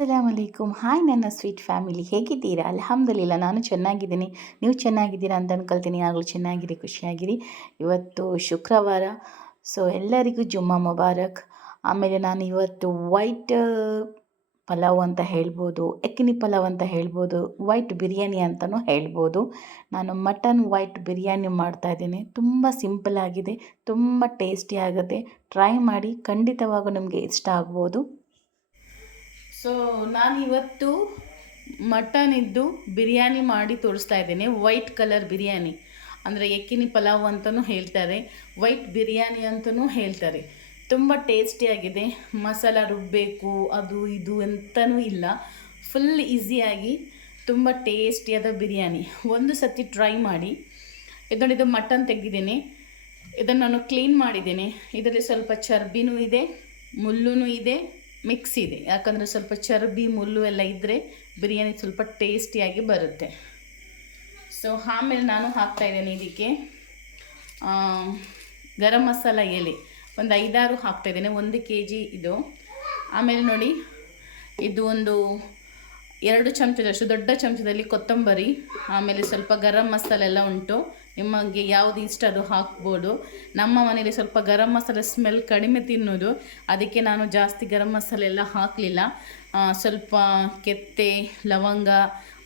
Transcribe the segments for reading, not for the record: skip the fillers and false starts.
ಅಸ್ಸಲಾಮಲೈಕುಮ್. Hi ನನ್ನ sweet family, ಹೇಗಿದ್ದೀರಾ? ಅಲ್ಹಮ್ದುಲಿಲ್ಲ, ನಾನು ಚೆನ್ನಾಗಿದ್ದೀನಿ. ನೀವು ಚೆನ್ನಾಗಿದ್ದೀರಾ ಅಂತ ಅಂದ್ಕೊಳ್ತೀನಿ. ಆಗಲೂ ಚೆನ್ನಾಗಿರಿ, ಖುಷಿಯಾಗಿರಿ. ಇವತ್ತು ಶುಕ್ರವಾರ, ಸೊ ಎಲ್ಲರಿಗೂ ಜುಮ್ಮಾ ಮುಬಾರಕ್. ಆಮೇಲೆ ನಾನು ಇವತ್ತು ವೈಟ್ ಪಲಾವ್ ಅಂತ ಹೇಳ್ಬೋದು, ಎಕ್ಕಿನಿ ಪಲಾವ್ ಅಂತ ಹೇಳ್ಬೋದು, ವೈಟ್ ಬಿರಿಯಾನಿ ಅಂತಲೂ ಹೇಳ್ಬೋದು. ನಾನು ಮಟನ್ ವೈಟ್ ಬಿರಿಯಾನಿ ಮಾಡ್ತಾಯಿದ್ದೀನಿ. ತುಂಬ ಸಿಂಪಲ್ ಆಗಿದೆ, ತುಂಬ ಟೇಸ್ಟಿ ಆಗುತ್ತೆ. ಟ್ರೈ ಮಾಡಿ, ಖಂಡಿತವಾಗೂ ನಿಮಗೆ ಇಷ್ಟ ಆಗ್ಬೋದು. ಸೊ ನಾನಿವತ್ತು ಮಟನಿದ್ದು ಬಿರಿಯಾನಿ ಮಾಡಿ ತೋರಿಸ್ತಾ ಇದ್ದೇನೆ. ವೈಟ್ ಕಲರ್ ಬಿರಿಯಾನಿ ಅಂದರೆ ಎಕ್ಕಿನಿ ಪಲಾವ್ ಅಂತಲೂ ಹೇಳ್ತಾರೆ, ವೈಟ್ ಬಿರಿಯಾನಿ ಅಂತಲೂ ಹೇಳ್ತಾರೆ. ತುಂಬ ಟೇಸ್ಟಿಯಾಗಿದೆ. ಮಸಾಲ ರುಬ್ಬಬೇಕು ಅದು ಇದು ಅಂತಲೂ ಇಲ್ಲ, ಫುಲ್ ಈಸಿಯಾಗಿ ತುಂಬ ಟೇಸ್ಟಿಯಾದ ಬಿರಿಯಾನಿ. ಒಂದು ಸತಿ ಟ್ರೈ ಮಾಡಿ. ಇದು ಮಟನ್ ತೆಗೆದಿದ್ದೇನೆ, ಇದನ್ನು ನಾನು ಕ್ಲೀನ್ ಮಾಡಿದ್ದೇನೆ. ಇದರಲ್ಲಿ ಸ್ವಲ್ಪ ಚರ್ಬಿನೂ ಇದೆ, ಮುಳ್ಳು ಇದೆ, ಮಿಕ್ಸ್ ಇದೆ. ಯಾಕಂದರೆ ಸ್ವಲ್ಪ ಚರ್ಬಿ ಮುಳ್ಳು ಎಲ್ಲ ಇದ್ದರೆ ಬಿರಿಯಾನಿ ಸ್ವಲ್ಪ ಟೇಸ್ಟಿಯಾಗಿ ಬರುತ್ತೆ. ಸೊ ಆಮೇಲೆ ನಾನು ಹಾಕ್ತಾಯಿದ್ದೇನೆ ಇದಕ್ಕೆ ಗರಂ ಮಸಾಲ ಎಲೆ ಒಂದು 5-6 ಹಾಕ್ತಾಯಿದ್ದೇನೆ, 1 kg ಇದು. ಆಮೇಲೆ ನೋಡಿ, ಇದು ಒಂದು 2 ಚಮಚದಷ್ಟು ದೊಡ್ಡ ಚಮಚದಲ್ಲಿ ಕೊತ್ತಂಬರಿ, ಆಮೇಲೆ ಸ್ವಲ್ಪ ಗರಂ ಮಸಾಲೆ ಎಲ್ಲ ಉಂಟು. ನಿಮಗೆ ಯಾವುದು ಇಷ್ಟ ಅದು ಹಾಕ್ಬೋದು. ನಮ್ಮ ಮನೇಲಿ ಸ್ವಲ್ಪ ಗರಂ ಮಸಾಲೆ ಸ್ಮೆಲ್ ಕಡಿಮೆ ತಿನ್ನೋದು, ಅದಕ್ಕೆ ನಾನು ಜಾಸ್ತಿ ಗರಂ ಮಸಾಲೆ ಎಲ್ಲ ಹಾಕಲಿಲ್ಲ. ಸ್ವಲ್ಪ ಕೆತ್ತೆ, ಲವಂಗ,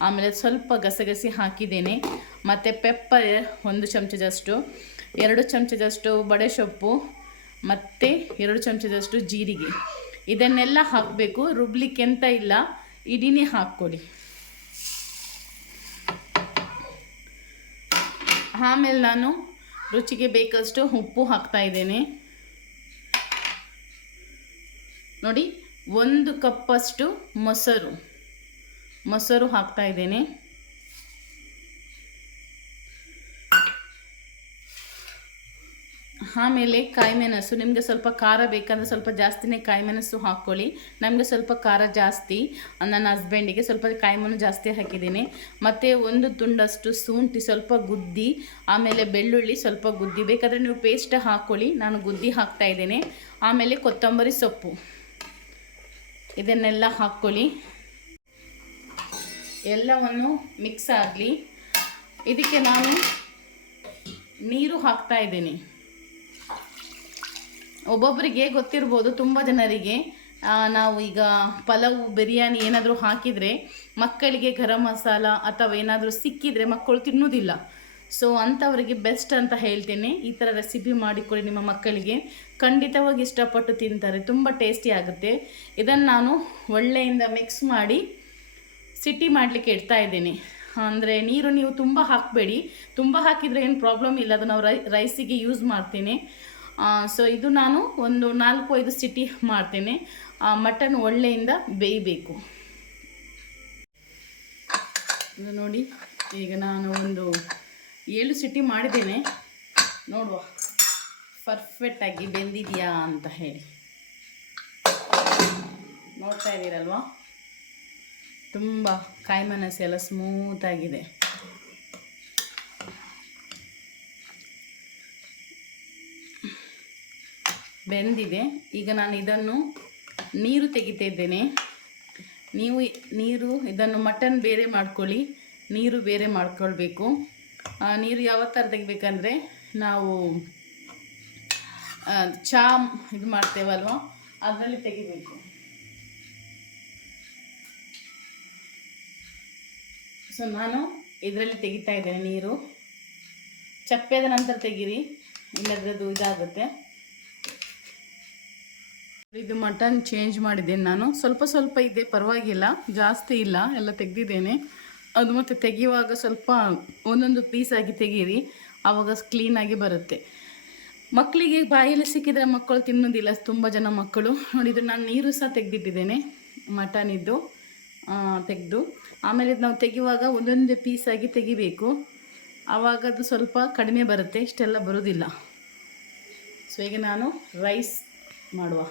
ಆಮೇಲೆ ಸ್ವಲ್ಪ ಗಸಗಸೆ ಹಾಕಿದ್ದೇನೆ. ಮತ್ತು ಪೆಪ್ಪರ್ 1 ಚಮಚದಷ್ಟು, 2 ಚಮಚದಷ್ಟು ಬಡೆ ಸೊಪ್ಪು, ಮತ್ತು 2 ಚಮಚದಷ್ಟು ಜೀರಿಗೆ. ಇದನ್ನೆಲ್ಲ ಹಾಕಬೇಕು, ರುಬ್ಲಿಕ್ಕೆ ಅಂತ ಇಲ್ಲ, ಇಡೀನೇ ಹಾಕ್ಕೊಡಿ. ಆಮೇಲೆ ನಾನು ರುಚಿಗೆ ಬೇಕಷ್ಟು ಉಪ್ಪು ಹಾಕ್ತಾ ಇದ್ದೇನೆ. ನೋಡಿ, 1 ಕಪ್ಪಷ್ಟು ಮೊಸರು ಹಾಕ್ತಾ ಇದ್ದೇನೆ. ಆಮೇಲೆ ಕಾಯಿ ಮೆಣಸು, ನಿಮಗೆ ಸ್ವಲ್ಪ ಖಾರ ಬೇಕಂದರೆ ಸ್ವಲ್ಪ ಜಾಸ್ತಿನೇ ಕಾಯಿ ಮೆಣಸು ಹಾಕ್ಕೊಳ್ಳಿ. ನಮಗೆ ಸ್ವಲ್ಪ ಖಾರ ಜಾಸ್ತಿ, ನನ್ನ ಹಸ್ಬೆಂಡಿಗೆ ಸ್ವಲ್ಪ ಕಾಯಿ ಮೆಣಸು ಜಾಸ್ತಿ ಹಾಕಿದ್ದೀನಿ. ಮತ್ತು 1 ತುಂಡಷ್ಟು ಶುಂಠಿ ಸ್ವಲ್ಪ ಗುದ್ದಿ, ಆಮೇಲೆ ಬೆಳ್ಳುಳ್ಳಿ ಸ್ವಲ್ಪ ಗುದ್ದಿ, ಬೇಕಾದರೆ ನೀವು ಪೇಸ್ಟ್ ಹಾಕ್ಕೊಳ್ಳಿ, ನಾನು ಗುದ್ದಿ ಹಾಕ್ತಾ ಇದ್ದೇನೆ. ಆಮೇಲೆ ಕೊತ್ತಂಬರಿ ಸೊಪ್ಪು, ಇದನ್ನೆಲ್ಲ ಹಾಕ್ಕೊಳ್ಳಿ. ಎಲ್ಲವನ್ನು ಮಿಕ್ಸ್ ಆಗಲಿ. ಇದಕ್ಕೆ ನಾನು ನೀರು ಹಾಕ್ತಾ ಇದ್ದೀನಿ. ಒಬ್ಬೊಬ್ಬರಿಗೆ ಗೊತ್ತಿರ್ಬೋದು, ತುಂಬ ಜನರಿಗೆ ನಾವು ಈಗ ಪಲಾವ್ ಬಿರಿಯಾನಿ ಏನಾದರೂ ಹಾಕಿದರೆ ಮಕ್ಕಳಿಗೆ ಗರಂ ಮಸಾಲ ಅಥವಾ ಏನಾದರೂ ಸಿಕ್ಕಿದರೆ ಮಕ್ಕಳು ತಿನ್ನೋದಿಲ್ಲ. ಸೊ ಅಂಥವರಿಗೆ ಬೆಸ್ಟ್ ಅಂತ ಹೇಳ್ತೇನೆ. ಈ ಥರ ರೆಸಿಪಿ ಮಾಡಿಕೊಡಿ, ನಿಮ್ಮ ಮಕ್ಕಳಿಗೆ ಖಂಡಿತವಾಗಿ ಇಷ್ಟಪಟ್ಟು ತಿಂತಾರೆ, ತುಂಬ ಟೇಸ್ಟಿ ಆಗುತ್ತೆ. ಇದನ್ನು ನಾನು ಒಳ್ಳೆಯಿಂದ ಮಿಕ್ಸ್ ಮಾಡಿ ಸಿಟಿ ಮಾಡಲಿಕ್ಕೆ ಇಡ್ತಾ ಇದ್ದೀನಿ. ಅಂದರೆ ನೀರು ನೀವು ತುಂಬ ಹಾಕಬೇಡಿ, ತುಂಬ ಹಾಕಿದರೆ ಏನು ಪ್ರಾಬ್ಲಮ್ ಇಲ್ಲ, ಅದು ನಾವು ರೈಸಿಗೆ ಯೂಸ್ ಮಾಡ್ತೀನಿ. ಸೊ ಇದು ನಾನು ಒಂದು 4-5 ಸಿಟಿ ಮಾಡ್ತೇನೆ. ಮಟನ್ ಒಳ್ಳೆಯಿಂದ ಬೇಯಬೇಕು. ಇದು ನೋಡಿ, ಈಗ ನಾನು ಒಂದು 7 ಸಿಟಿ ಮಾಡಿದ್ದೇನೆ. ನೋಡುವ ಪರ್ಫೆಕ್ಟಾಗಿ ಬೆಂದಿದೆಯಾ ಅಂತ ಹೇಳಿ. ನೋಡ್ತಾ ಇದ್ದೀರಲ್ವಾ, ತುಂಬ ಕಾಯಿ ಮೆಣಸು ಎಲ್ಲ ಸ್ಮೂತಾಗಿದೆ. ಬೆಂದಿದೆ. ಈಗ ನಾನು ಇದನ್ನು ನೀರು ತೆಗಿತಾ ಇದ್ದೇನೆ. ನೀರು ಇದನ್ನು ಮಟನ್ ಬೇರೆ ಮಾಡ್ಕೊಳ್ಳಿ, ನೀರು ಬೇರೆ ಮಾಡ್ಕೊಳ್ಬೇಕು. ನೀರು ಯಾವ ಥರ ತೆಗಿಬೇಕಂದ್ರೆ, ನಾವು ಚಹಾ ಇದು ಮಾಡ್ತೇವಲ್ವ, ಅದರಲ್ಲಿ ತೆಗಿಬೇಕು. ಸೊ ನಾನು ಇದರಲ್ಲಿ ತೆಗಿತಾ ಇದ್ದೇನೆ ನೀರು. ಚಪ್ಪೆದ ನಂತರ ತೆಗೀರಿ, ಇಲ್ಲದ್ರದ್ದು ಇದಾಗುತ್ತೆ. ಇದು ಮಟನ್ ಚೇಂಜ್ ಮಾಡಿದ್ದೇನೆ ನಾನು, ಸ್ವಲ್ಪ ಇದೆ, ಪರವಾಗಿಲ್ಲ, ಜಾಸ್ತಿ ಇಲ್ಲ, ಎಲ್ಲ ತೆಗೆದಿದ್ದೇನೆ. ಅದು ಮತ್ತು ತೆಗೆಯುವಾಗ ಸ್ವಲ್ಪ ಒಂದೊಂದು ಪೀಸಾಗಿ ತೆಗೀರಿ, ಆವಾಗ ಕ್ಲೀನಾಗಿ ಬರುತ್ತೆ. ಮಕ್ಕಳಿಗೆ ಬಾಯಲ್ಲಿ ಸಿಕ್ಕಿದರೆ ಮಕ್ಕಳು ತಿನ್ನೋದಿಲ್ಲ, ತುಂಬ ಜನ ಮಕ್ಕಳು. ನೋಡಿದರೆ ನಾನು ನೀರು ಸಹ ತೆಗೆದಿಟ್ಟಿದ್ದೇನೆ ಮಟನಿದ್ದು ತೆಗೆದು. ಆಮೇಲೆ ಇದು ನಾವು ತೆಗೆಯುವಾಗ ಒಂದೊಂದು ಪೀಸಾಗಿ ತೆಗಿಬೇಕು, ಆವಾಗ ಅದು ಸ್ವಲ್ಪ ಕಡಿಮೆ ಬರುತ್ತೆ, ಇಷ್ಟೆಲ್ಲ ಬರೋದಿಲ್ಲ. ಸೊ ಈಗ ನಾನು ರೈಸ್ ಮಾಡುವ.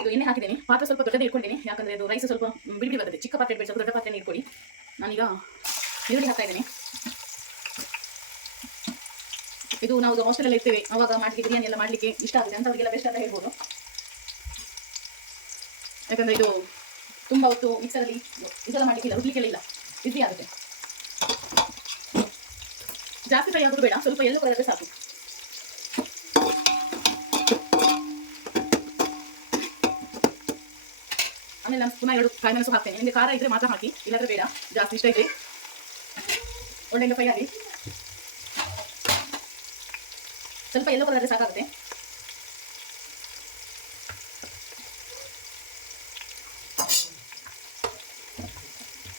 ಇದು ಎಣ್ಣೆ ಹಾಕಿದ್ದೀನಿ, ಪಾತ್ರೆ ಸ್ವಲ್ಪ ದೊಡ್ಡದೇ ಇಟ್ಕೊಂಡಿದ್ದೀನಿ, ಯಾಕಂದರೆ ಅದು ರೈಸ್ ಸ್ವಲ್ಪ ಬಿಡಿ ಬರುತ್ತೆ. ಚಿಕ್ಕ ಪಾತ್ರೆ ಇಡಬೇಡಿ, ಸ್ವಲ್ಪ ದೊಡ್ಡ ಪಾತ್ರೆ ಇಟ್ಕೊಳ್ಳಿ. ನಾನೀಗ ಈರುಳ್ಳಿ ಹಾಕ್ತಾ ಇದ್ದೀನಿ. ಇದು ನಾವು ಹಾಸ್ಟೆಲಲ್ಲಿ ಇರ್ತೇವೆ, ಆವಾಗ ಮಾಡಲಿಕ್ಕೆ ಬಿರಿಯಾನಿ ಎಲ್ಲ ಮಾಡಲಿಕ್ಕೆ ಇಷ್ಟ ಆಗುತ್ತೆ, ಅಂಥವರಿಗೆಲ್ಲ ಬೆಸ್ಟ್ ಅಂತ ಹೇಳ್ಬೋದು. ಯಾಕಂದರೆ ಇದು ತುಂಬ ಹೊತ್ತು ಮಿಕ್ಸರಲ್ಲಿ ಇದೆಲ್ಲ ಮಾಡಲಿಕ್ಕಿಲ್ಲ, ರುಬ್ಲಿಕ್ಕೆಲ್ಲ ಇಲ್ಲ, ಈಸಿ ಆಗುತ್ತೆ. ಜಾಸ್ತಿ ಫ್ರೈ ಆಗೋದು ಬೇಡ, ಸ್ವಲ್ಪ ಎಲ್ಲೋ ಕಲರ್ ಸಾಕು. ಆಮೇಲೆ ನಾನು ಪುನಃ 2 ಕಾಯಿ ಮೆಣಸು ಹಾಕ್ತೇನೆ. ನಿಮಗೆ ಖಾರ ಇದ್ರೆ ಮಾತ್ರ ಹಾಕಿ, ಇಲ್ಲಾಂದ್ರೆ ಬೇಡ. ಜಾಸ್ತಿ ಇಷ್ಟ ಇದ್ರೆ ಒಳ್ಳೆಂಗೆ ಫ್ರೈ ಆಗಿ ಸ್ವಲ್ಪ ಎಲ್ಲೋ ಕಲರ್ ಸಾಕಾಗುತ್ತೆ.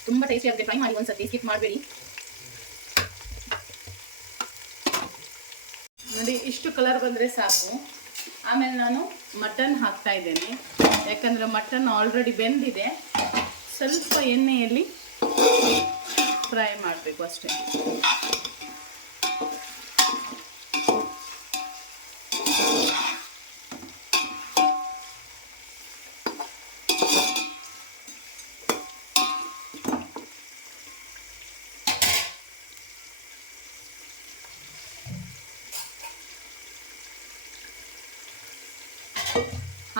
ತುಂಬ ಟೇಸ್ಟಿ ಆಗುತ್ತೆ, ಟ್ರೈ ಮಾಡಿ ಒಂದ್ಸತಿ, ಸ್ಕಿಪ್ ಮಾಡಬೇಡಿ. ನೋಡಿ ಇಷ್ಟು ಕಲರ್ ಬಂದರೆ ಸಾಕು. ಆಮೇಲೆ ನಾನು ಮಟನ್ ಹಾಕ್ತಾ ಇದ್ದೇನೆ, ಯಾಕಂದರೆ ಮಟನ್ ಆಲ್ರೆಡಿ ಬೆಂದಿದೆ. ಸ್ವಲ್ಪ ಎಣ್ಣೆಯಲ್ಲಿ ಫ್ರೈ ಮಾಡಬೇಕು ಅಷ್ಟೇ.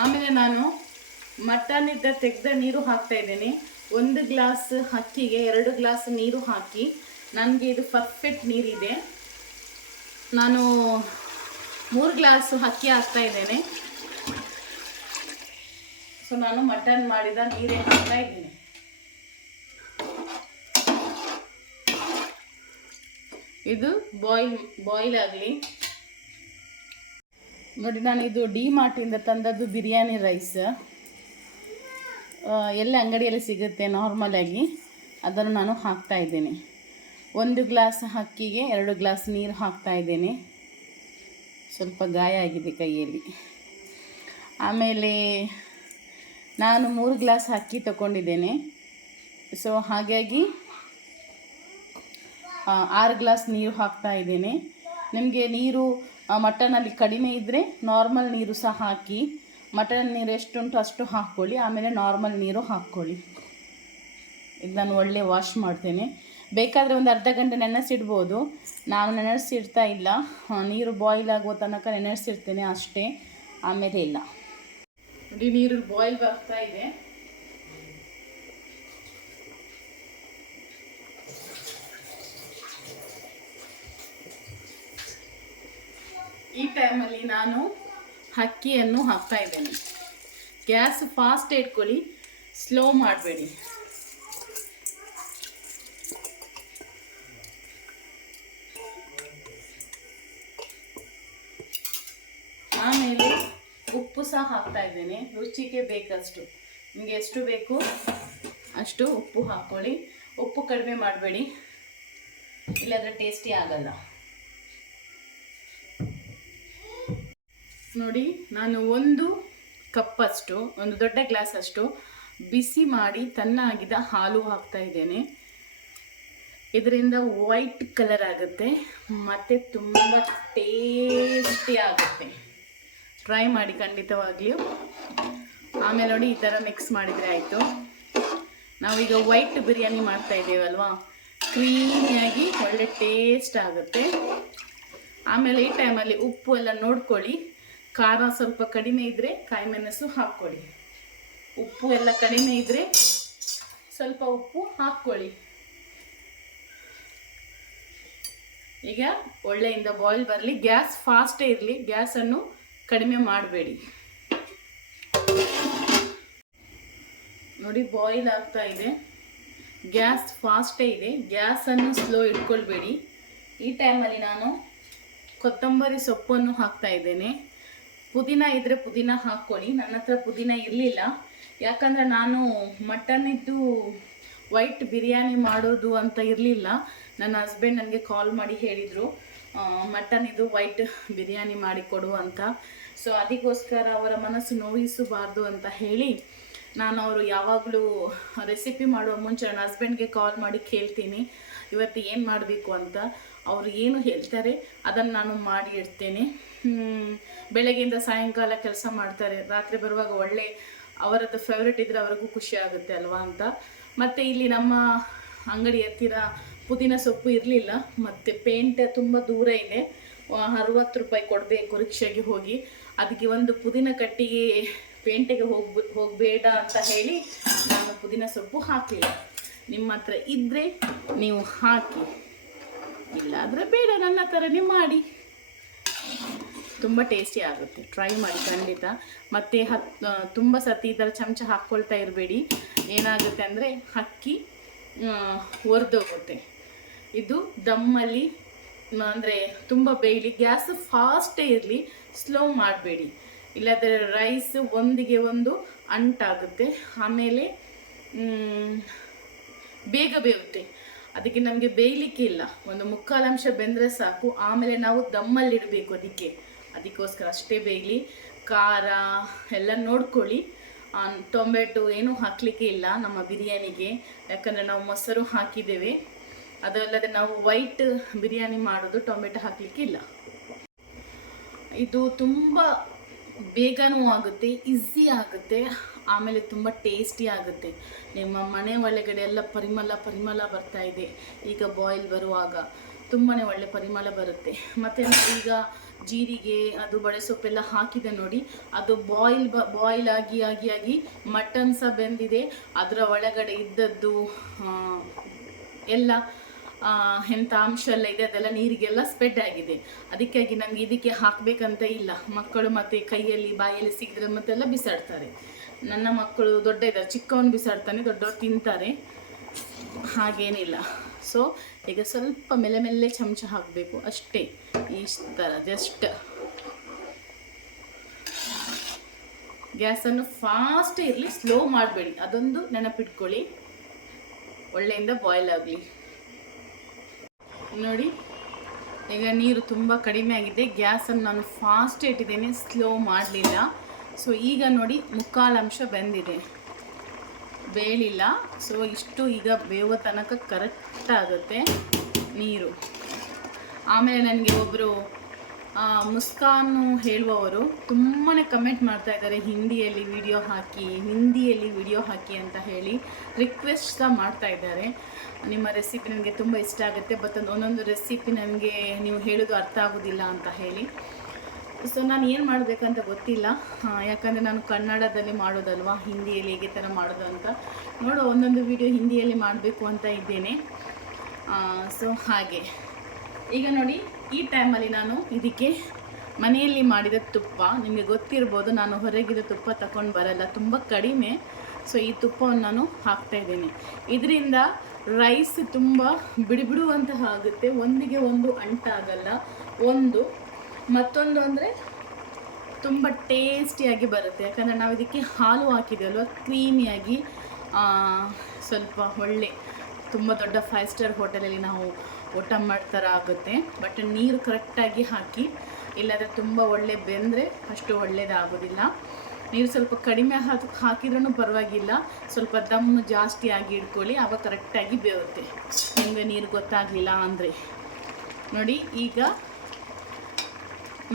ಆಮೇಲೆ ನಾನು ಮಟನ್ನಿಂದ ತೆಗೆದ ನೀರು ಹಾಕ್ತಾ ಇದ್ದೇನೆ. 1 ಗ್ಲಾಸ್ ಅಕ್ಕಿಗೆ 2 ಗ್ಲಾಸ್ ನೀರು ಹಾಕಿ, ನನಗೆ ಇದು ಪರ್ಫೆಕ್ಟ್ ನೀರಿದೆ. ನಾನು 3 ಗ್ಲಾಸ್ ಅಕ್ಕಿ ಹಾಕ್ತಾ ಇದ್ದೇನೆ. ಸೊ ನಾನು ಮಟನ್ ಮಾಡಿದ ನೀರೇ ಹಾಕ್ತಾ ಇದ್ದೇನೆ. ಇದು ಬಾಯ್ಲ್ ಆಗಲಿ. ನೋಡಿ, ನಾನು ಇದು ಡಿ ಮಾರ್ಟಿಂದ ತಂದದ್ದು ಬಿರಿಯಾನಿ ರೈಸ್. ಎಲ್ಲ ಅಂಗಡಿಯಲ್ಲಿ ಸಿಗುತ್ತೆ ನಾರ್ಮಲಾಗಿ, ಅದನ್ನು ನಾನು ಹಾಕ್ತಾ ಇದ್ದೇನೆ. 1 ಗ್ಲಾಸ್ ಅಕ್ಕಿಗೆ 2 ಗ್ಲಾಸ್ ನೀರು ಹಾಕ್ತಾ ಇದ್ದೇನೆ. ಸ್ವಲ್ಪ ಗಾಯ ಆಗಿದೆ ಕೈಯಲ್ಲಿ. ಆಮೇಲೆ ನಾನು 3 ಗ್ಲಾಸ್ ಅಕ್ಕಿ ತಗೊಂಡಿದ್ದೇನೆ. ಸೊ ಹಾಗಾಗಿ 6 ಗ್ಲಾಸ್ ನೀರು ಹಾಕ್ತಾ ಇದ್ದೇನೆ. ನಿಮಗೆ ನೀರು ಮಟನಲ್ಲಿ ಕಡಿಮೆ ಇದ್ದರೆ ನಾರ್ಮಲ್ ನೀರು ಸಹ ಹಾಕಿ, ಮಟನ್ ನೀರು ಎಷ್ಟುಂಟು ಅಷ್ಟು ಹಾಕ್ಕೊಳ್ಳಿ. ಆಮೇಲೆ ನಾರ್ಮಲ್ ನೀರು ಹಾಕ್ಕೊಳ್ಳಿ. ಇದು ನಾನು ಒಳ್ಳೆ ವಾಶ್ ಮಾಡ್ತೇನೆ. ಬೇಕಾದರೆ ಒಂದು ಅರ್ಧ ಗಂಟೆ ನೆನೆಸಿಡ್ಬೋದು. ನಾನು ನೆನೆಸಿಡ್ತಾ ಇಲ್ಲ, ನೀರು ಬಾಯ್ಲ್ ಆಗುವ ತನಕ ನೆನೆಸಿಡ್ತೇನೆ ಅಷ್ಟೇ, ಆಮೇಲೆ ಇಲ್ಲ. ನೋಡಿ, ನೀರು ಬಾಯ್ಲ್ ಬರ್ತಾ ಇದೆ. ಈ ಟೈಮಲ್ಲಿ ನಾನು ಅಕ್ಕಿಯನ್ನು ಹಾಕ್ತಾ ಇದ್ದೇನೆ. ಗ್ಯಾಸ್ ಫಾಸ್ಟ್ ಇಟ್ಕೊಳ್ಳಿ, ಸ್ಲೋ ಮಾಡಬೇಡಿ. ಆಮೇಲೆ ಉಪ್ಪು ಸಹ ಹಾಕ್ತಾ ಇದ್ದೇನೆ, ರುಚಿಗೆ ಬೇಕಷ್ಟು. ನಿಮಗೆ ಎಷ್ಟು ಬೇಕು ಅಷ್ಟು ಉಪ್ಪು ಹಾಕ್ಕೊಳ್ಳಿ. ಉಪ್ಪು ಕಡಿಮೆ ಮಾಡಬೇಡಿ, ಇಲ್ಲಾಂದರೆ ಟೇಸ್ಟಿ ಆಗಲ್ಲ. ನೋಡಿ, ನಾನು 1 ಕಪ್ಪಷ್ಟು, 1 ದೊಡ್ಡ ಗ್ಲಾಸಷ್ಟು ಬಿಸಿ ಮಾಡಿ ತಣ್ಣಗಿದ ಹಾಲು ಹಾಕ್ತಾ ಇದ್ದೇನೆ. ಇದರಿಂದ ವೈಟ್ ಕಲರ್ ಆಗುತ್ತೆ ಮತ್ತು ತುಂಬ ಟೇಸ್ಟಿ ಆಗುತ್ತೆ. ಟ್ರೈ ಮಾಡಿ ಖಂಡಿತವಾಗ್ಲೂ. ಆಮೇಲೆ ನೋಡಿ, ಈ ಥರ ಮಿಕ್ಸ್ ಮಾಡಿದರೆ ಆಯಿತು. ನಾವೀಗ ವೈಟ್ ಬಿರಿಯಾನಿ ಮಾಡ್ತಾ ಇದ್ದೇವಲ್ವಾ, ಕ್ರೀಮಿಯಾಗಿ ಒಳ್ಳೆ ಟೇಸ್ಟ್ ಆಗುತ್ತೆ. ಆಮೇಲೆ ಈ ಟೈಮಲ್ಲಿ ಉಪ್ಪು ಎಲ್ಲ ನೋಡ್ಕೊಳ್ಳಿ. ಖಾರ ಸ್ವಲ್ಪ ಕಡಿಮೆ ಇದ್ದರೆ ಕಾಯಿ ಮೆಣಸು ಹಾಕ್ಕೊಳ್ಳಿ. ಉಪ್ಪು ಎಲ್ಲ ಕಡಿಮೆ ಇದ್ದರೆ ಸ್ವಲ್ಪ ಉಪ್ಪು ಹಾಕ್ಕೊಳ್ಳಿ. ಈಗ ಒಳ್ಳೆಯಿಂದ ಬಾಯ್ಲ್ ಬರಲಿ. ಗ್ಯಾಸ್ ಫಾಸ್ಟೇ ಇರಲಿ, ಗ್ಯಾಸನ್ನು ಕಡಿಮೆ ಮಾಡಬೇಡಿ. ನೋಡಿ, ಬಾಯ್ಲ್ ಆಗ್ತಾ ಇದೆ. ಗ್ಯಾಸ್ ಫಾಸ್ಟೇ ಇದೆ, ಗ್ಯಾಸನ್ನು ಸ್ಲೋ ಇಟ್ಕೊಳ್ಬೇಡಿ. ಈ ಟೈಮಲ್ಲಿ ನಾನು ಕೊತ್ತಂಬರಿ ಸೊಪ್ಪನ್ನು ಹಾಕ್ತಾ ಇದ್ದೇನೆ. ಪುದೀನ ಇದ್ದರೆ ಪುದೀನ ಹಾಕ್ಕೊಳ್ಳಿ. ನನ್ನ ಹತ್ರ ಪುದೀನ ಇರಲಿಲ್ಲ, ಯಾಕಂದರೆ ನಾನು ಮಟನ್ನಿದ್ದು ವೈಟ್ ಬಿರಿಯಾನಿ ಮಾಡೋದು ಅಂತ ಇರಲಿಲ್ಲ. ನನ್ನ ಹಸ್ಬೆಂಡ್ ನನಗೆ ಕಾಲ್ ಮಾಡಿ ಹೇಳಿದರು ಮಟನ್ನಿದ್ದು ವೈಟ್ ಬಿರಿಯಾನಿ ಮಾಡಿಕೊಡು ಅಂತ. ಸೊ ಅದಕ್ಕೋಸ್ಕರ ಅವರ ಮನಸ್ಸು ನೋಯಿಸಬಾರ್ದು ಅಂತ ಹೇಳಿ ನಾನು ಅವರು ಯಾವಾಗಲೂ ರೆಸಿಪಿ ಮಾಡುವ ಮುಂಚೆ ನನ್ನ ಹಸ್ಬೆಂಡ್ಗೆ ಕಾಲ್ ಮಾಡಿ ಕೇಳ್ತೀನಿ ಇವತ್ತು ಏನು ಮಾಡಬೇಕು ಅಂತ. ಅವರು ಏನು ಹೇಳ್ತಾರೆ ಅದನ್ನು ನಾನು ಮಾಡಿ ಇಡ್ತೇನೆ. ಬೆಳಗ್ಗೆಯಿಂದ ಸಾಯಂಕಾಲ ಕೆಲಸ ಮಾಡ್ತಾರೆ, ರಾತ್ರಿ ಬರುವಾಗ ಒಳ್ಳೆ ಅವರದ್ದು ಫೇವ್ರೆಟ್ ಇದ್ದರೆ ಅವ್ರಿಗೂ ಖುಷಿ ಆಗುತ್ತೆ ಅಲ್ವಾ ಅಂತ. ಮತ್ತು ಇಲ್ಲಿ ನಮ್ಮ ಅಂಗಡಿ ಹತ್ತಿರ ಪುದೀನ ಸೊಪ್ಪು ಇರಲಿಲ್ಲ, ಮತ್ತು ಪೇಂಟ್ ತುಂಬ ದೂರ ಇದೆ, 60 ರೂಪಾಯಿ ಕೊಡಬೇಕು ರಿಕ್ಷಾಗೆ ಹೋಗಿ. ಅದಕ್ಕೆ ಒಂದು ಪುದೀನ ಕಟ್ಟಿಗೆ ಪೇಂಟಿಗೆ ಹೋಗಬೇಡ ಅಂತ ಹೇಳಿ ನಾನು ಪುದೀನ ಸೊಪ್ಪು ಹಾಕಲಿಲ್ಲ. ನಿಮ್ಮ ಹತ್ರ ಇದ್ದರೆ ನೀವು ಹಾಕಿ, ಇಲ್ಲಾದರೆ ಬೇಡ, ನನ್ನ ಥರನೇ ಮಾಡಿ. ತುಂಬ ಟೇಸ್ಟಿ ಆಗುತ್ತೆ, ಟ್ರೈ ಮಾಡಿ ಖಂಡಿತ. ಮತ್ತು ತುಂಬ ಸತಿ ಈ ಥರ ಚಮಚ ಹಾಕ್ಕೊಳ್ತಾ ಇರಬೇಡಿ. ಏನಾಗುತ್ತೆ ಅಂದರೆ ಅಕ್ಕಿ ಒರೆದೋಗುತ್ತೆ. ಇದು ದಮ್ಮಲ್ಲಿ ಅಂದರೆ ತುಂಬ ಬೇಯಲಿ, ಗ್ಯಾಸ್ ಫಾಸ್ಟೇ ಇರಲಿ, ಸ್ಲೋ ಮಾಡಬೇಡಿ. ಇಲ್ಲಾದರೆ ರೈಸ್ ಒಂದಿಗೆ ಒಂದು ಅಂಟಾಗುತ್ತೆ, ಆಮೇಲೆ ಬೇಗ ಬೇಯುತ್ತೆ. ಅದಕ್ಕೆ ನಮಗೆ ಬೇಯಲಿಕ್ಕೆ ಇಲ್ಲ, ಒಂದು ಮುಕ್ಕಾಲು ಅಂಶ ಬೆಂದರೆ ಸಾಕು. ಆಮೇಲೆ ನಾವು ದಮ್ಮಲ್ಲಿಡಬೇಕು, ಅದಕ್ಕೋಸ್ಕರ ಅಷ್ಟೇ ಬೇಯಲಿ. ಖಾರ ಎಲ್ಲ ನೋಡ್ಕೊಳ್ಳಿ. ಟೊಮೆಟೊ ಏನೂ ಹಾಕಲಿಕ್ಕೆ ಇಲ್ಲ ನಮ್ಮ ಬಿರಿಯಾನಿಗೆ, ಯಾಕಂದರೆ ನಾವು ಮೊಸರು ಹಾಕಿದ್ದೇವೆ. ಅದಲ್ಲದೆ ನಾವು ವೈಟ್ ಬಿರಿಯಾನಿ ಮಾಡೋದು, ಟೊಮೆಟೊ ಹಾಕಲಿಕ್ಕೆ ಇಲ್ಲ. ಇದು ತುಂಬ ಬೇಗನೂ ಆಗುತ್ತೆ, ಈಸಿ ಆಗುತ್ತೆ, ಆಮೇಲೆ ತುಂಬ ಟೇಸ್ಟಿ ಆಗುತ್ತೆ. ನಿಮ್ಮ ಮನೆ ಒಳಗಡೆ ಎಲ್ಲ ಪರಿಮಳ ಬರ್ತಾ ಇದೆ. ಈಗ ಬಾಯ್ಲ್ ಬರುವಾಗ ತುಂಬಾ ಒಳ್ಳೆ ಪರಿಮಳ ಬರುತ್ತೆ. ಮತ್ತು ಈಗ ಜೀರಿಗೆ ಅದು ಬಡೆ ಸೊಪ್ಪೆಲ್ಲ ಹಾಕಿದೆ ನೋಡಿ, ಅದು ಬಾಯ್ಲ್ ಆಗಿ ಮಟನ್ ಸಹ ಬೆಂದಿದೆ. ಅದರ ಒಳಗಡೆ ಇದ್ದದ್ದು ಎಲ್ಲ ಎಂಥ ಅಂಶ ಎಲ್ಲ ಇದೆ, ಅದೆಲ್ಲ ನೀರಿಗೆಲ್ಲ ಸ್ಪ್ರೆಡ್ ಆಗಿದೆ. ಅದಕ್ಕಾಗಿ ನನಗೆ ಇದಕ್ಕೆ ಹಾಕಬೇಕಂತ ಇಲ್ಲ. ಮಕ್ಕಳು ಮತ್ತು ಕೈಯಲ್ಲಿ ಬಾಯಲ್ಲಿ ಸಿಕ್ಕಿದ್ರೆ ಮತ್ತೆಲ್ಲ ಬಿಸಾಡ್ತಾರೆ. ನನ್ನ ಮಕ್ಕಳು ದೊಡ್ಡ ಇದ್ದಾರೆ, ಚಿಕ್ಕವನು ಬಿಸಾಡ್ತಾನೆ, ದೊಡ್ಡವರು ತಿಂತಾರೆ, ಹಾಗೇನಿಲ್ಲ. ಸೊ ಈಗ ಸ್ವಲ್ಪ ಮೆಲ್ಲೆ ಚಮಚ ಹಾಕಬೇಕು ಅಷ್ಟೇ, ಇಷ್ಟು ಥರ ಜಸ್ಟ್. ಗ್ಯಾಸನ್ನು ಫಾಸ್ಟ್ ಇರಲಿ, ಸ್ಲೋ ಮಾಡಬೇಡಿ, ಅದೊಂದು ನೆನಪಿಟ್ಕೊಳ್ಳಿ. ಒಳ್ಳೆಯಿಂದ ಬಾಯ್ಲ್ ಆಗಲಿ. ನೋಡಿ ಈಗ ನೀರು ತುಂಬ ಕಡಿಮೆ ಆಗಿದೆ. ಗ್ಯಾಸನ್ನು ನಾನು ಫಾಸ್ಟ್ ಇಟ್ಟಿದ್ದೇನೆ, ಸ್ಲೋ ಮಾಡಲಿಲ್ಲ. ಸೊ ಈಗ ನೋಡಿ ಮುಕ್ಕಾಲು ಅಂಶ ಬೆಂದಿದೆ, ಬೇಯಲಿಲ್ಲ. ಸೊ ಇಷ್ಟು ಈಗ ಬೇಯುವ ತನಕ ಕರೆಕ್ಟ್ ಆಗುತ್ತೆ ನೀರು. ಆಮೇಲೆ ನನಗೆ ಒಬ್ಬರು ಮುಸ್ಕಾನು ಹೇಳುವವರು ತುಂಬಾ ಕಮೆಂಟ್ ಮಾಡ್ತಾ ಇದ್ದಾರೆ, ಹಿಂದಿಯಲ್ಲಿ ವಿಡಿಯೋ ಹಾಕಿ ಅಂತ ಹೇಳಿ ರಿಕ್ವೆಸ್ಟ್ ಸಹ ಮಾಡ್ತಾ ಇದ್ದಾರೆ. ನಿಮ್ಮ ರೆಸಿಪಿ ನನಗೆ ತುಂಬ ಇಷ್ಟ ಆಗುತ್ತೆ, ಬಟ್ ಒಂದೊಂದು ರೆಸಿಪಿ ನನಗೆ ನೀವು ಹೇಳೋದು ಅರ್ಥ ಆಗೋದಿಲ್ಲ ಅಂತ ಹೇಳಿ. ಸೊ ನಾನು ಏನು ಮಾಡಬೇಕಂತ ಗೊತ್ತಿಲ್ಲ, ಯಾಕಂದರೆ ನಾನು ಕನ್ನಡದಲ್ಲಿ ಮಾಡೋದಲ್ವಾ, ಹಿಂದಿಯಲ್ಲಿ ಹೇಗೆ ಥರ ಮಾಡೋದು ಅಂತ ಒಂದೊಂದು ವಿಡಿಯೋ ಹಿಂದಿಯಲ್ಲಿ ಮಾಡಬೇಕು ಅಂತ ಇದ್ದೇನೆ. ಸೊ ಹಾಗೆ ಈಗ ನೋಡಿ, ಈ ಟೈಮಲ್ಲಿ ನಾನು ಇದಕ್ಕೆ ಮನೆಯಲ್ಲಿ ಮಾಡಿದ ತುಪ್ಪ, ನಿಮಗೆ ಗೊತ್ತಿರ್ಬೋದು, ನಾನು ಹೊರಗಿದ ತುಪ್ಪ ತಗೊಂಡು ಬರಲ್ಲ, ತುಂಬ ಕಡಿಮೆ. ಸೊ ಈ ತುಪ್ಪವನ್ನು ನಾನು ಹಾಕ್ತಾಯಿದ್ದೇನೆ. ಇದರಿಂದ ರೈಸ್ ತುಂಬ ಬಿಡುವಂತಹ ಆಗುತ್ತೆ, ಒಂದಿಗೆ ಒಂದು ಅಂಟಾಗಲ್ಲ. ಮತ್ತೊಂದು ಅಂದರೆ ತುಂಬ ಟೇಸ್ಟಿಯಾಗಿ ಬರುತ್ತೆ, ಯಾಕಂದರೆ ನಾವು ಇದಕ್ಕೆ ಹಾಲು ಹಾಕಿದ್ದೇವಲ್ವ, ಕ್ರೀಮಿಯಾಗಿ ಸ್ವಲ್ಪ ಒಳ್ಳೆ, ತುಂಬ ದೊಡ್ಡ 5 ಸ್ಟಾರ್ ಹೋಟೆಲಲ್ಲಿ ನಾವು ಊಟ ಮಾಡ್ತಾರ ಆಗುತ್ತೆ. ಬಟ್ ನೀರು ಕರೆಕ್ಟಾಗಿ ಹಾಕಿ, ಇಲ್ಲಾಂದರೆ ತುಂಬ ಒಳ್ಳೆ ಬೆಂದರೆ ಅಷ್ಟು ಒಳ್ಳೆಯದಾಗೋದಿಲ್ಲ. ನೀರು ಸ್ವಲ್ಪ ಕಡಿಮೆ ಹಾಕಿದ್ರೂ ಪರವಾಗಿಲ್ಲ, ಸ್ವಲ್ಪ ದಮ್ಮು ಜಾಸ್ತಿ ಆಗಿ ಇಟ್ಕೊಳ್ಳಿ, ಆವಾಗ ಕರೆಕ್ಟಾಗಿ ಬೇಯುತ್ತೆ. ನಿಮಗೆ ನೀರು ಗೊತ್ತಾಗಲಿಲ್ಲ ಅಂದರೆ ನೋಡಿ, ಈಗ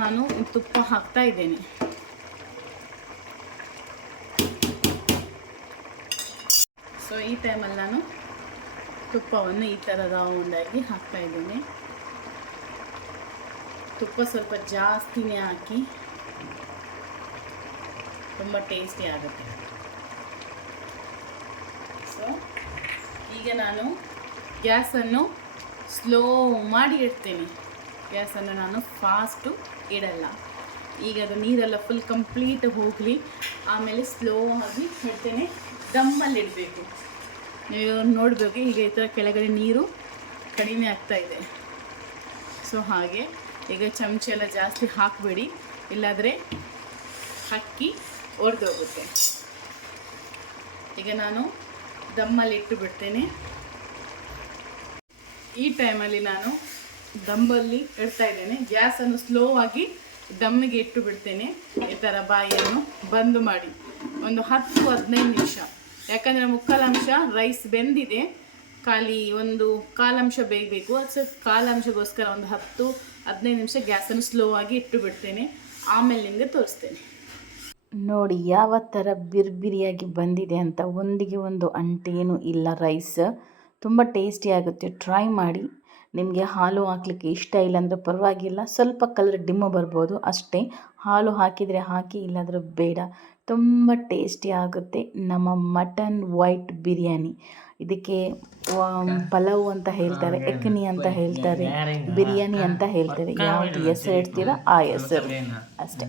ನಾನು ತುಪ್ಪ ಹಾಕ್ತಾ ಇದ್ದೇನೆ. ಸೊ ಈ ಟೈಮಲ್ಲಿ ನಾನು ತುಪ್ಪವನ್ನು ಈ ಥರ ರೌಂಡಾಗಿ ಹಾಕ್ತಾ ಇದ್ದೇನೆ. ತುಪ್ಪ ಸ್ವಲ್ಪ ಜಾಸ್ತಿನೇ ಹಾಕಿ, ತುಂಬ ಟೇಸ್ಟಿ ಆಗುತ್ತೆ. ಸೊ ಈಗ ನಾನು ಗ್ಯಾಸನ್ನು ಸ್ಲೋ ಮಾಡಿ ಇಡ್ತೇನೆ, ಗ್ಯಾಸನ್ನು ನಾನು ಫಾಸ್ಟು ಇಡಲ್ಲ. ಈಗ ಅದು ನೀರೆಲ್ಲ ಫುಲ್ ಕಂಪ್ಲೀಟ್ ಹೋಗಲಿ, ಆಮೇಲೆ ಸ್ಲೋ ಆಗಿ ಇಡ್ತೇನೆ. ದಮ್ಮಲ್ಲಿ ಇಡಬೇಕು. ನೀವು ನೋಡಬೇಕು, ಈಗ ಈ ಥರ ಕೆಳಗಡೆ ನೀರು ಕಡಿಮೆ ಆಗ್ತಾಯಿದೆ. ಸೊ ಹಾಗೆ ಈಗ ಚಮಚ ಎಲ್ಲ ಜಾಸ್ತಿ ಹಾಕಬೇಡಿ, ಇಲ್ಲಾದರೆ ಅಕ್ಕಿ ಒಡೆದೋಗುತ್ತೆ. ಈಗ ನಾನು ದಮ್ಮಲ್ಲಿ ಇಟ್ಟು ಬಿಡ್ತೇನೆ. ಈ ಟೈಮಲ್ಲಿ ನಾನು ದಮ್ಮಲ್ಲಿ ಇಡ್ತಾ ಇದ್ದೇನೆ. ಗ್ಯಾಸನ್ನು ಸ್ಲೋ ಆಗಿ ದಮ್ಮಿಗೆ ಇಟ್ಟು ಬಿಡ್ತೇನೆ. ಈ ಥರ ಬಾಯಿಯನ್ನು ಬಂದು ಮಾಡಿ ಒಂದು 10-15 ನಿಮಿಷ, ಯಾಕಂದರೆ ಮುಕ್ಕಾಲಂಶ ರೈಸ್ ಬೆಂದಿದೆ, ಖಾಲಿ ಒಂದು ಕಾಲಂಶ ಬೇಯಬೇಕು. ಅದು ಕಾಲಂಶಗೋಸ್ಕರ ಒಂದು 10-15 ನಿಮಿಷ ಗ್ಯಾಸನ್ನು ಸ್ಲೋ ಆಗಿ ಇಟ್ಟು ಬಿಡ್ತೇನೆ. ಆಮೇಲೆ ನಿಮಗೆ ತೋರಿಸ್ತೇನೆ. ನೋಡಿ ಯಾವ ಥರ ಬಿರಿಯಾಗಿ ಬಂದಿದೆ ಅಂತ, ಒಂದಿಗೆ ಒಂದು ಅಂಟೇನು ಇಲ್ಲ. ರೈಸ್ ತುಂಬ ಟೇಸ್ಟಿ ಆಗುತ್ತೆ, ಟ್ರೈ ಮಾಡಿ. ನಿಮಗೆ ಹಾಲು ಹಾಕಲಿಕ್ಕೆ ಇಷ್ಟ ಇಲ್ಲ ಅಂದರೆ ಪರವಾಗಿಲ್ಲ, ಸ್ವಲ್ಪ ಕಲರ್ ಡಿಮ್ಮು ಬರ್ಬೋದು ಅಷ್ಟೇ. ಹಾಲು ಹಾಕಿದರೆ ಹಾಕಿ, ಇಲ್ಲಾಂದರೆ ಬೇಡ. ತುಂಬ ಟೇಸ್ಟಿ ಆಗುತ್ತೆ ನಮ್ಮ ಮಟನ್ ವೈಟ್ ಬಿರಿಯಾನಿ. ಇದಕ್ಕೆ ಪಲಾವ್ ಅಂತ ಹೇಳ್ತಾರೆ, ಎಕ್ಕನಿ ಅಂತ ಹೇಳ್ತಾರೆ, ಬಿರಿಯಾನಿ ಅಂತ ಹೇಳ್ತಾರೆ. ಯಾವುದು ಹೆಸರು ಇಡ್ತೀರೋ ಆ ಹೆಸರು ಅಷ್ಟೇ.